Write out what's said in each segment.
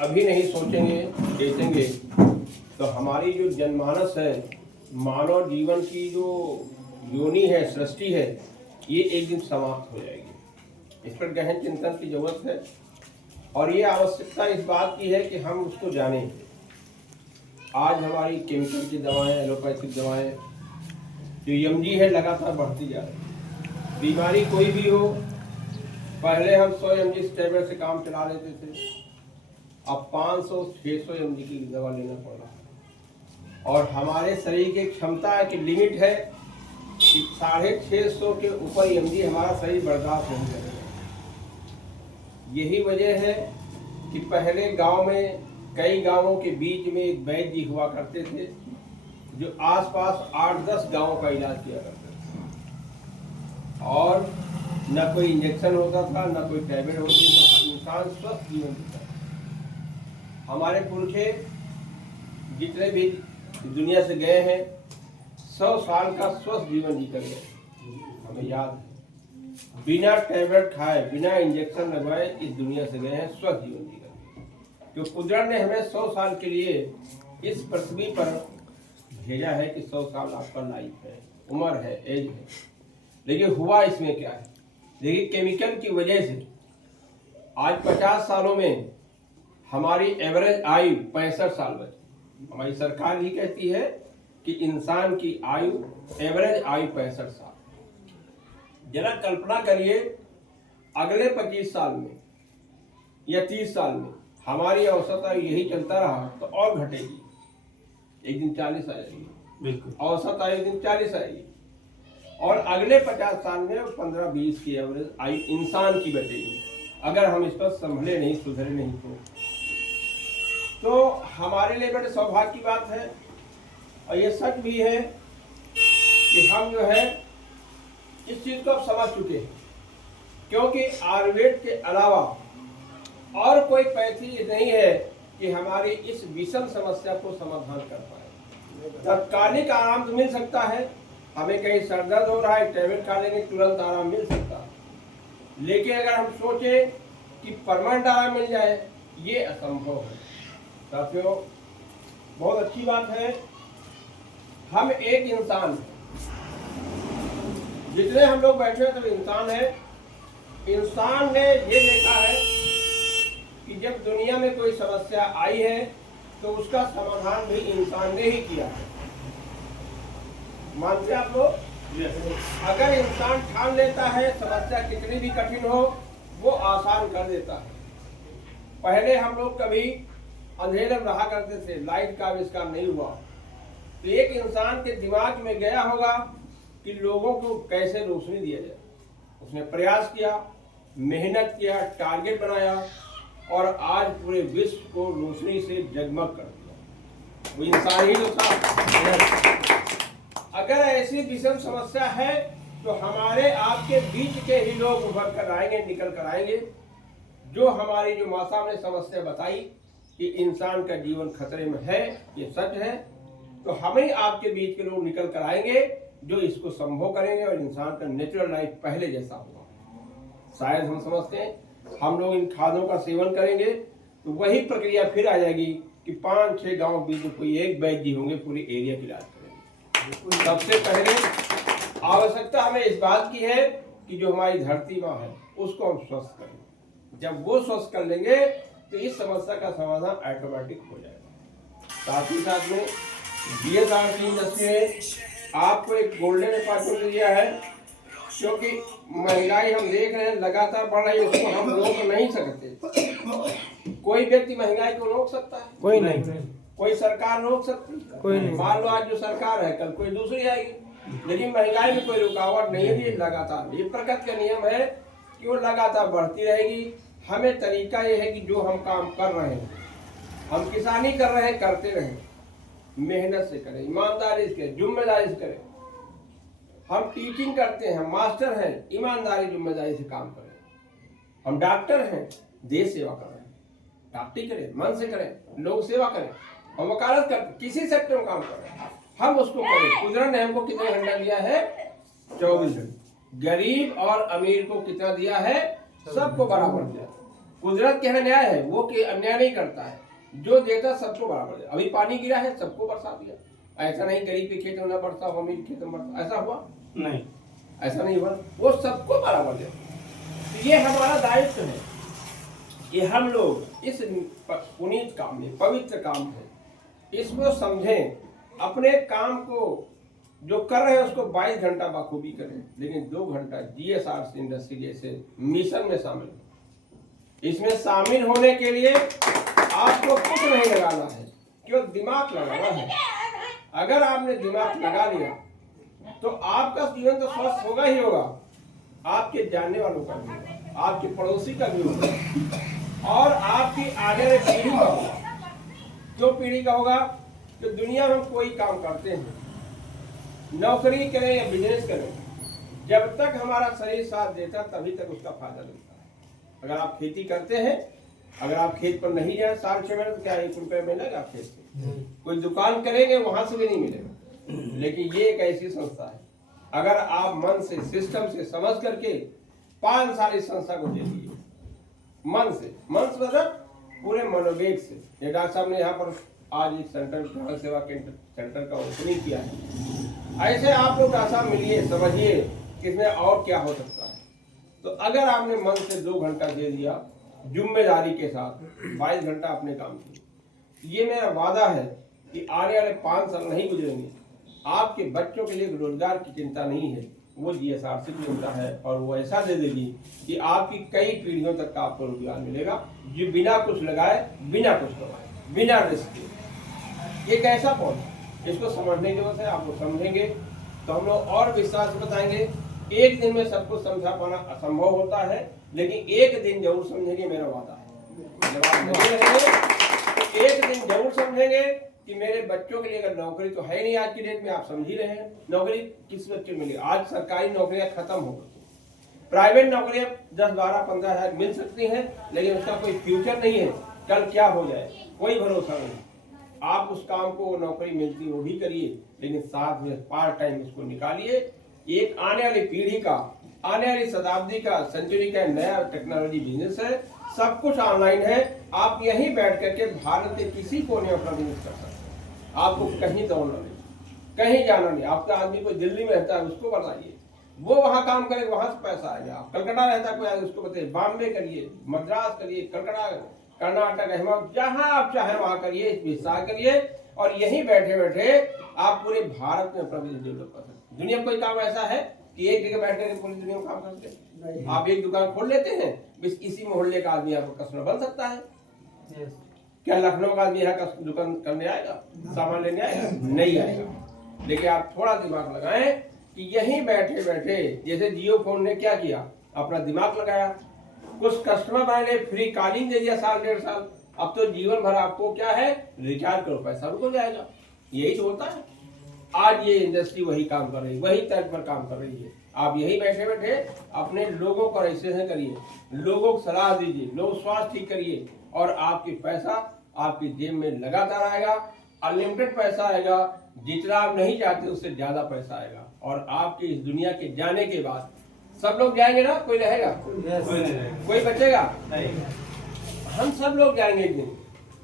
अभी नहीं सोचेंगे देखेंगे तो हमारी जो जनमानस है, मानव जीवन की जो योनि है, सृष्टि है, ये एक दिन समाप्त हो जाएगी। इस पर गहन चिंतन की जरूरत है और ये आवश्यकता इस बात की है कि हम उसको जानें। आज हमारी केमिकल की दवाएं, एलोपैथिक दवाएं, जो एमजी है लगातार बढ़ती जा रही है। बीमारी कोई भी हो, पहले हम 100 एमजी टैबलेट से काम चला लेते थे, अब 500-600 एमजी की दवा लेना पड़ रहा है। और हमारे शरीर की क्षमता की लिमिट है कि 650 के ऊपर एमजी हमारा शरीर बर्दाश्त नहीं करेगा। यही वजह है कि पहले गांव में, कई गांवों के बीच में एक वैद्य जी हुआ करते थे जो आसपास 8-10 गांवों का इलाज किया करते थे और न कोई इंजेक्शन होता था, न कोई टैबलेट होती थी, इंसान स्वस्थ जीवन जीता। हमारे पुरखे जितने भी दुनिया से गए हैं 100 साल का स्वस्थ जीवन जीकर गए, हमें याद है। बिना टैबलेट खाए, बिना इंजेक्शन लगवाए इस दुनिया से गए हैं, स्वस्थ जीवन जीकर गए। क्योंकि कुदरत ने हमें 100 साल के लिए इस पृथ्वी पर भेजा है कि 100 साल आपका लाइफ है, उम्र है, एज है। लेकिन हुआ इसमें क्या है? देखिए, केमिकल की वजह से आज 50 सालों में हमारी एवरेज आयु 65 साल बची। हमारी सरकार ही कहती है कि इंसान की आयु, एवरेज आयु 65 साल। जरा कल्पना करिए, अगले 25 साल में या 30 साल में हमारी औसत आयु यही चलता रहा तो और घटेगी, एक दिन 40 आ जाएगी। बिल्कुल, औसत आयु दिन 40 आएगी और अगले 50 साल में 15-20 की एवरेज आयु इंसान की बचेगी, अगर हम इस पर संभले नहीं, सुधरे नहीं तो हमारे लिए बड़े सौभाग्य की बात है। और ये सच भी है कि हम जो है इस चीज को अब समझ चुके हैं, क्योंकि आयुर्वेद के अलावा और कोई पैथी नहीं है कि हमारी इस विषम समस्या को समाधान कर पाए। तत्कालिक आराम तो मिल सकता है, हमें कहीं सर दर्द हो रहा है, टैबलेट खा लेंगे तुरंत आराम मिल सकता है। लेकिन अगर हम सोचें कि परमानेंट आराम मिल जाए, ये असंभव है। साथियों, बहुत अच्छी बात है, हम एक इंसान हैं। जितने हम लोग बैठे हैं तो इंसान है। इंसान ने ये देखा है कि जब दुनिया में कोई समस्या आई है तो उसका समाधान भी इंसान ने ही किया है। मानते हैं आप लोग? अगर इंसान ठान लेता है, समस्या कितनी भी कठिन हो वो आसान कर देता है। पहले हम लोग कभी अंधेरे में रहा करते थे, लाइट का आविष्कार नहीं हुआ, तो एक इंसान के दिमाग में गया होगा कि लोगों को कैसे रोशनी दिया जाए। उसने प्रयास किया, मेहनत किया, टारगेट बनाया और आज पूरे विश्व को रोशनी से जगमग कर दिया। वो इंसान ही तो था। अगर ऐसी विषम समस्या है तो हमारे आपके बीच के ही लोग उभर कर आएंगे, निकल कर आएंगे, जो हमारी जो माँ साहब ने समस्या बताई कि इंसान का जीवन खतरे में है, ये सच है। तो हमें आपके बीच के लोग निकल कर आएंगे जो इसको संभव करेंगे और इंसान का नेचुरल लाइफ पहले जैसा होगा। शायद हम समझते हैं हम लोग इन खादों का सेवन करेंगे तो वही प्रक्रिया फिर आ जाएगी कि 5-6 गांव बीच में कोई एक वैद्य जी होंगे, पूरे एरिया की इलाज करेंगे। सबसे पहले आवश्यकता हमें इस बात की है कि जो हमारी धरती माँ है उसको हम स्वस्थ करें। जब वो स्वस्थ कर लेंगे तो इस समस्या का समाधान ऑटोमेटिक हो जाएगा। साथ ही साथ में बीएसआरसी इंडस्ट्री ने आपको एक गोल्डन अपॉर्चुनिटी दिया है, क्योंकि महंगाई हम देख रहे हैं लगातार बढ़ रही है, उसको हम रोक नहीं सकते। कोई व्यक्ति महंगाई को रोक सकता है? कोई नहीं। कोई सरकार रोक सकती? कोई नहीं। मान लो आज जो सरकार है कल कोई दूसरी आएगी, लेकिन महंगाई में कोई रुकावट नहीं है। ये लगातार, ये प्रकृति का नियम है कि वो लगातार बढ़ती रहेगी। हमें तरीका ये है कि जो हम काम कर रहे हैं, हम किसानी कर रहे हैं, करते रहें, मेहनत से करें, ईमानदारी से करें, जिम्मेदारी से करें। हम टीचिंग करते हैं, मास्टर हैं, ईमानदारी जिम्मेदारी से काम करें। हम डॉक्टर हैं, देश सेवा कर रहे हैं, डॉक्टरी करें, मन से करें, लोग सेवा करें। हम वकालत करते, किसी सेक्टर में काम कर रहे हैं, हम उसको करें। कुदरत ने हमको कितने घंटा दिया है? 24 घंटे। गरीब और अमीर को कितना दिया है? सबको बराबर दिया। कुदरत के यहाँ न्याय है, वो के अन्याय नहीं करता है, जो देता सबको बराबर है। अभी पानी गिरा है, सबको बरसा दिया। ऐसा नहीं गरीब के खेत में न बरसा हो, अमीर खेत में बरसा, ऐसा हुआ नहीं, ऐसा नहीं हुआ, वो सबको बराबर दे। तो ये हमारा दायित्व है कि हम लोग इस पुनीत काम में, पवित्र काम में, इसको समझें, अपने काम को जो कर रहे हैं उसको 22 घंटा बखूबी करें, लेकिन 2 घंटा GSRC इंडस्ट्री जैसे मिशन में शामिल हो। इसमें शामिल होने के लिए आपको कुछ नहीं लगाना है, केवल दिमाग लगाना है। अगर आपने दिमाग लगा लिया तो आपका जीवन तो स्वस्थ होगा ही होगा, आपके जानने वालों का भी होगा, आपके पड़ोसी का भी होगा, और आपकी आने वाली पीढ़ी का होगा। जो पीढ़ी का होगा, जो दुनिया में कोई काम करते हैं, नौकरी करें या बिजनेस करें, जब तक हमारा शरीर साथ देता तभी तक उसका फायदा मिलता है। अगर आप खेती करते हैं, अगर आप खेत पर नहीं जाए साल 6 महीने, तो क्या 1 रुपया मिलेगा खेत से? कोई दुकान करेंगे वहां से भी नहीं मिलेगा। लेकिन ये एक ऐसी संस्था है, अगर आप मन से, सिस्टम से समझ करके 5 साल इस संस्था को दे दीजिए, मन से मतलब पूरे मनोवेग से। ये डॉक्टर साहब ने यहाँ पर आज इस सेंटर सेवा केंद्र सेंटर का ओपनिंग किया है। ऐसे आप लोग डॉक्टर साहब मिलिए, समझिए कि इसमें और क्या हो सकता है। तो अगर आपने मन से 2 घंटा दे दिया जिम्मेदारी के साथ, 22 घंटा अपने काम किए, ये मेरा वादा है कि आने वाले 5 साल नहीं गुजरेंगे, आपके बच्चों के लिए रोजगार की चिंता नहीं है, वो GSRC की चिंता है, और वो ऐसा दे देगी कि आपकी कई पीढ़ियों तक का आपको रोजगार मिलेगा, जो बिना कुछ लगाए, बिना कुछ लगाए, बिना रिस्क के। एक ऐसा पौधा, इसको समझने की जरूरत है। आप लोग समझेंगे तो हम लोग और विस्तार से बताएंगे। एक दिन में सब कुछ समझा पाना असंभव होता है, लेकिन एक दिन जरूर समझेंगे, मेरा वादा है। जब आप नहीं रहेंगे, एक दिन जरूर समझेंगे कि मेरे बच्चों के लिए अगर नौकरी तो है नहीं आज की डेट में, आप समझ ही रहे हैं, नौकरी किस बच्चे को मिलेगी? आज सरकारी नौकरियां खत्म हो गई, प्राइवेट नौकरियां 10, 12, 15 हज़ार मिल सकती हैं, लेकिन उसका कोई फ्यूचर नहीं है। कल क्या हो जाए कोई भरोसा नहीं। आप उस काम को, नौकरी मिलती वो भी करिए, लेकिन साथ में पार्ट टाइम इसको निकालिए। एक आने वाली पीढ़ी का, आने वाली शताब्दी का, सेंचुरी का नया टेक्नोलॉजी बिजनेस है। सब कुछ ऑनलाइन है, आप यहीं बैठ करके भारत के किसी कोने में अपना बिजनेस कर सकते हैं। आपको कहीं दौड़ना नहीं, कहीं जाना नहीं। आपका आदमी कोई दिल्ली में रहता है, उसको बताइए, वो वहाँ काम करे, वहां से पैसा आएगा। आप कलकत्ता रहता है कोई, उसको बताइए, बॉम्बे करिए, मद्रास करिए, कलकत्ता, कर्नाटक, अहमदाबाद, जहाँ आप चाहे वहाँ करिए, विस्तार करिए, और यहीं बैठे बैठे आप पूरे भारत में अपना बिजनेस डेवलप कर सकते हैं। दुनिया में कोई काम ऐसा है कि एक जगह बैठ कर पूरी दुनिया में काम करते हैं? आप एक दुकान खोल लेते हैं, बस इसी मोहल्ले का आदमी आपका कस्टमर बन सकता है। क्या लखनऊ का आदमी यहाँ दुकान करने आएगा, सामान लेने आएगा? नहीं आएगा। लेकिन आप थोड़ा दिमाग लगाएं कि यहीं बैठे बैठे, जैसे जियो फोन ने क्या किया, अपना दिमाग लगाया, कुछ कस्टमर पहले फ्री कॉलिंग दे दिया साल 1.5 साल, अब तो जीवन भर आपको क्या है, रिचार्ज करो, पैसा रुक जाएगा। यही तो होता है। आज ये इंडस्ट्री वही काम कर रही है, वही तर्ज पर काम कर रही है। आप यही बैठे बैठे अपने लोगों को रजिस्ट्रेशन करिए, लोगों को सलाह दीजिए, लोग स्वास्थ्य ठीक करिए, और आपकी पैसा आपकी जेब में लगातार आएगा। अनलिमिटेड पैसा आएगा, जितना आप नहीं चाहते उससे ज्यादा पैसा आएगा। और आपके इस दुनिया के जाने के बाद सब लोग जाएंगे ना, कोई रहेगा? कोई बचेगा नहीं। हम सब लोग जाएंगे एक दिन,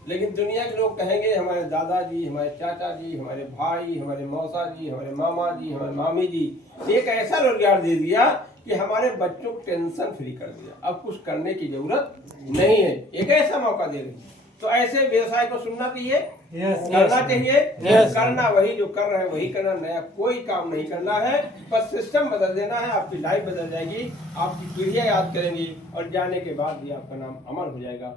लेकिन दुनिया के लोग कहेंगे हमारे दादाजी, हमारे चाचा जी, हमारे भाई, हमारे मौसा जी, हमारे मामा जी, हमारे मामी जी, एक ऐसा रोजगार दे दिया कि हमारे बच्चों को टेंशन फ्री कर दिया, अब कुछ करने की जरूरत नहीं है। एक ऐसा मौका दे रही, तो ऐसे व्यवसाय को सुनना चाहिए, करना चाहिए, करना वही जो कर रहे हैं वही करना, नया कोई काम नहीं करना है। बस सिस्टम बदल देना है, आपकी लाइफ बदल जाएगी, आपकी पीढ़ियां याद करेंगी, और जाने के बाद भी आपका नाम अमर हो जाएगा।